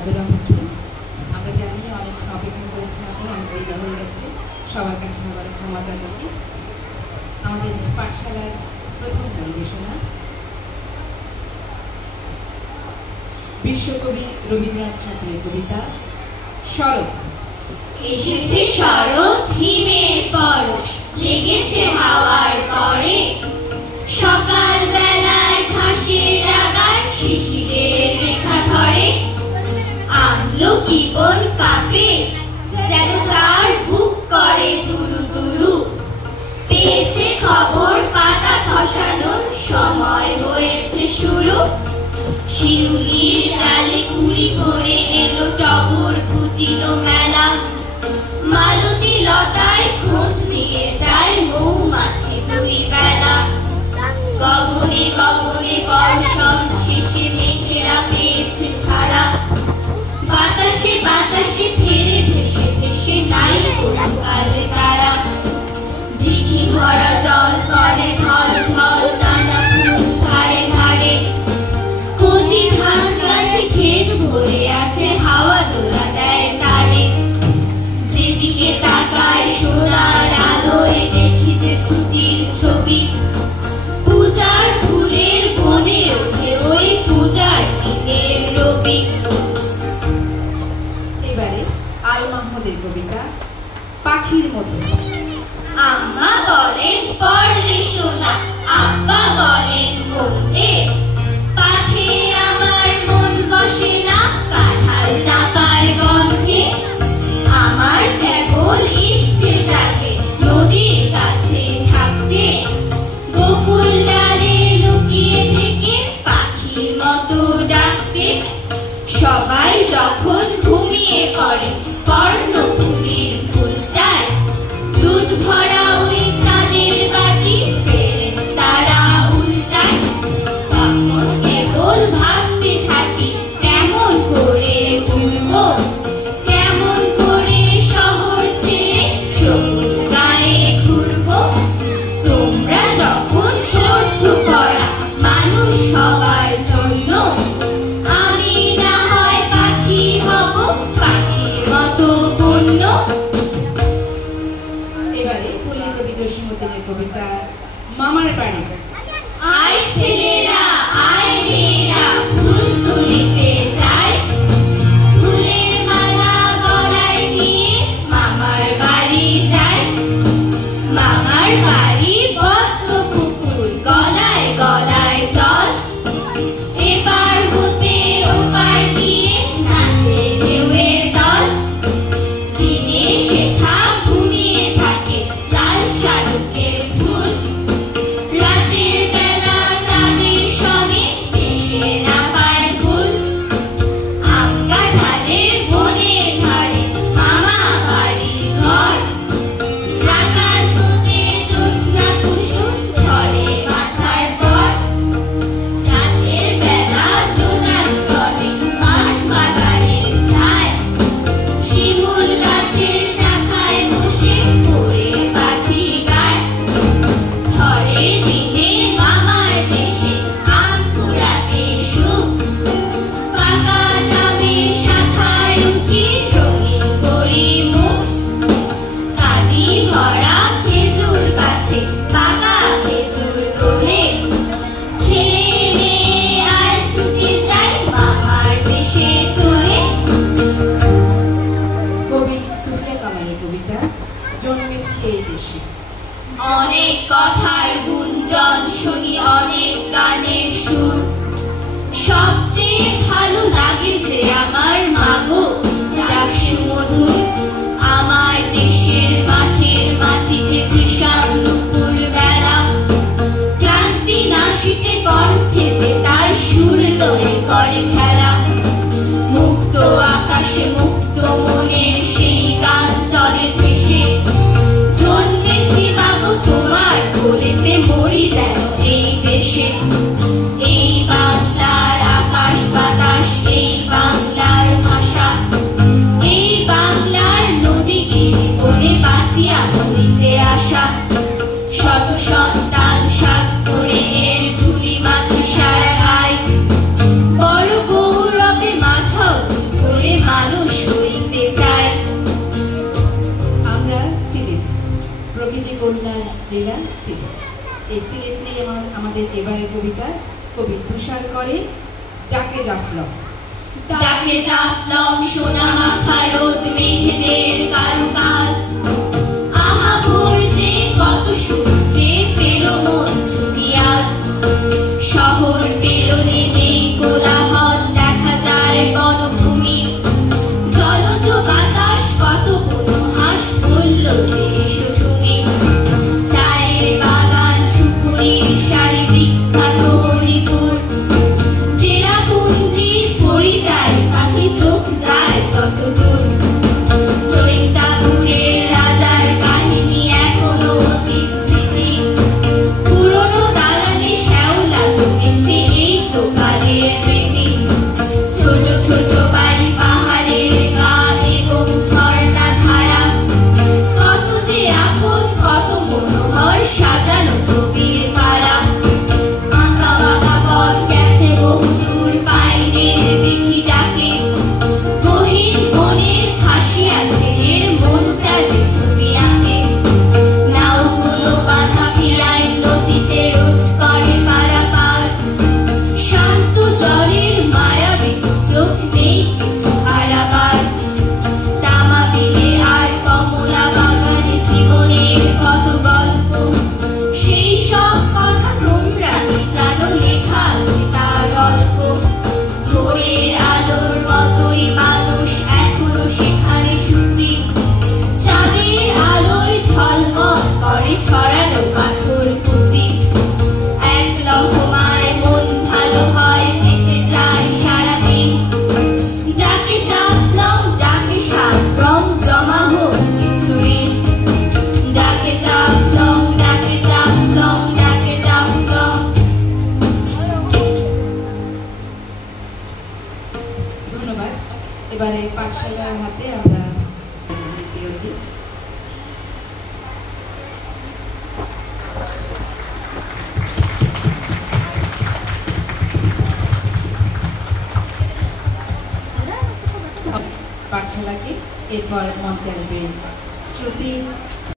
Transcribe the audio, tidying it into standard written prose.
আদরা মন্ত্রী। আমরা জানি অনেক অপেক্ষা করেছেন আপনি, অনেক দেরি হয়ে গেছে, সবার কাছে আবার ক্ষমা চাচ্ছি। আমাদের পাঠশালার প্রথম পরিবেশনা বিশ্বকবি রবীন্দ্রনাথ ঠাকুরের কবিতা শরৎ। এসেছে শরৎ হিমের পরশ, লেগেছে হাওয়ার পরে, সকাল বেলায় ঘাসের আগায় শিশিরের রেখা ধরে। আমলকি বন কাঁপে, যেন তার বুক করে দুরু দুরু। পেয়েছে খবর পাতা খসানোর সময় হয়েছে শুরু। শিউলির ডালে কুড়ি ভরে এলো টগর ফুটিল মেলা। মালতী লতায় খোঁজ নিয়ে যায় মৌমাছি দুই বেলা। গগনে গগনে বর্ষণ শেষে মেঘেরা পেয়েছে ছাড়া। বাতাসে বাতাসে ফেরে ভেসে ভেসে নাই কোনো কাজে তারা। দিঘি ভরা জল করে ঢল ঢল, নানা ফুল ধারে ধারে। কচি ধান গাছে ক্ষেত ভরে আছে, হাওয়া দোলা দেয় তারে। যেদিকে তাকায় সোনার আলোয় দেখি যে ছুটির ছবি। পূজার ফুলের বনে ওঠে ওই পূজার দিনের রবি। এবারে আল মাহমুদের কবিতা পাখির মতো। আম্মা বলেন পড়রে সোনা, আব্বা বলেন মনতে। পাঠে আমার মন বসে না, কাঁঠাল চাপার গন্ধে। আমার কেবল ইচ্ছে জাগে নদীর কাছে থাকতে। বকুল ডালে লুকিয়ে থেকে পাখির মতো ডাকতে। সবাই যখন ঘুমিয়ে পড়ে কর্ণফুলীর ফুলটায়। দুধ ভরা ওই চাঁদের বাটি ফেরেশতারা উল্টায়। তখন কেবল ভাবতে থাকি কেমন করে উড়বো, কেমন করে শহর ছেড়ে সবুজ গায়ে ঘুরবো। তোমরা যখন করছো পড়া মানুষ হবার জন্য, আমি না হয় পাখি হব, পাখির মতো বন্য। এবারে পল্লী কবি জসীমউদ্দিনের কবিতা মামার বাড়ি। আয় ছেলেরা আয় মেয়েরা ফুল তুলিতে যায়। ফুলের মালা গলায় দিয়ে মামার বাড়ি যায়। মামার বাড়ি পদ্ম পুকুর, গলায় গলায় জল। এপার হতে ওপার দিয়ে নাচে ঢেউয়ের দল। দিনে শেখা ঘুমিয়ে থাকে লাল শালুকের ফুল। রাতের বেলা চাঁদের সঙ্গে ভেসে না পায় ভুল। আম কাঁঠালের বনের ধারে মামা বাড়ি ঘর। আকাশ হতে জ্যোৎস্না কুসুম ঝরে মাথার পর। রাতের বেলা জোনাক তলে বাঁশ বাগানের ছায়। শিমুল গাছের শাখায় বসে ভোরের পাখি গায়। ঝড়ের দিনে মামার দেশে আম কুড়াতে সুখ। পাকা জামের শাখায় উঠি রঙিন করি মুখ। কাঁদি ভরা খেজুর গাছে পাকা খেজুর তোলে। ছেলে মেয়ে আর ছুটে যায় মামার দেশে চলে। কবি সুফিয়া কামালের কবিতা জন্মেছি এই দেশে। অনেক কথার গুঞ্জন শুনি, অনেক গানের সুর। সবচেয়ে ভালো লাগে যে আমার মাগো ডাক সুমধুর। আমার দেশের মাঠের মাটিতে কৃষাণ দুপুর বেলা। ক্লান্তি নাশিতে কণ্ঠে যে তার সুর লয়ে করে খেলা। মুক্ত আকাশে মুক্ত মনের সেই গান চলে ভেসে। জন্মেছি মাগো তোমার কোলেতে, মরি যেন এই দেশে। এই বাংলার আকাশ বাতাস, এই বাংলার সিলেট। এই সিলেট নিয়ে আমাদের এবারের কবিতা কবি তুষার করে ডাকে জাফলং। ডাকে জাফলং সোনা মাখা রোদ মেঘেদের কারুকাজ, আহা ভোর যে কত সুখ যে পেল মন ছুটি আজ। শহর পেরোলে নেই কোলাহল, দেখা যায় বনভূমি, জলজ বাতাস কত পুনহাস বলল যে এসো তুমি। চায়ের বাগান সুপুরির শাড়ি বিখ্যাত হরিপুর, চেরাপুঞ্জির পরিযায়ী পাখি চোখ যায় যত দূর। চৈতাপুরের রাজার কাহিনী এখনো অতীত স্মৃতি, পুরনো দালানে শ্যাওলা জমেছে এই তো কালের রীতি। ছোট ছোট বাড়ি পাহাড়ের গা এবং ঝর্ণা ধারা, কত যে আপন কত মনোহর সাজানো ছবির পাড়া। আঁকা বাঁকা পথ গেছে বহুদূর পাইনের বিথি ডাকে, গহীন বনের হাসিয়া ছেলের মনটা যে ছবি আঁকে। নাওগুলো বাঁধা পিয়ায় নদীতে রোজ করে পারাপার, শান্ত জলের মায়াবী চোখ নেই কিছু হারাবার। তামা বিলে আর কমলা বাগানে জীবনের কত গল্প, সেই সব কথা তোমরা কি জানো লেখা আছে তার গল্প। ভোরের আলোর মতোই মানুষ এখনো সেখানে সূচি, চাঁদের আলোয় ঝলমল করে ছড়ানো পাথর কুচি। এক লহমায় মন ভালো হয় পেতে যায় সারাদিন, ডাকে জাফলং ডাকে সাফরং জমা হোক কিছু ঋণ। ডাকে জাফলং ডাকে জাফলং ডাকে জাফলং। ধন্যবাদ। এবারে পাঠশালার হাতে আমরা প্রিয় দিই। পাঠশালাকে এরপর মঞ্চে আসবে শ্রুতি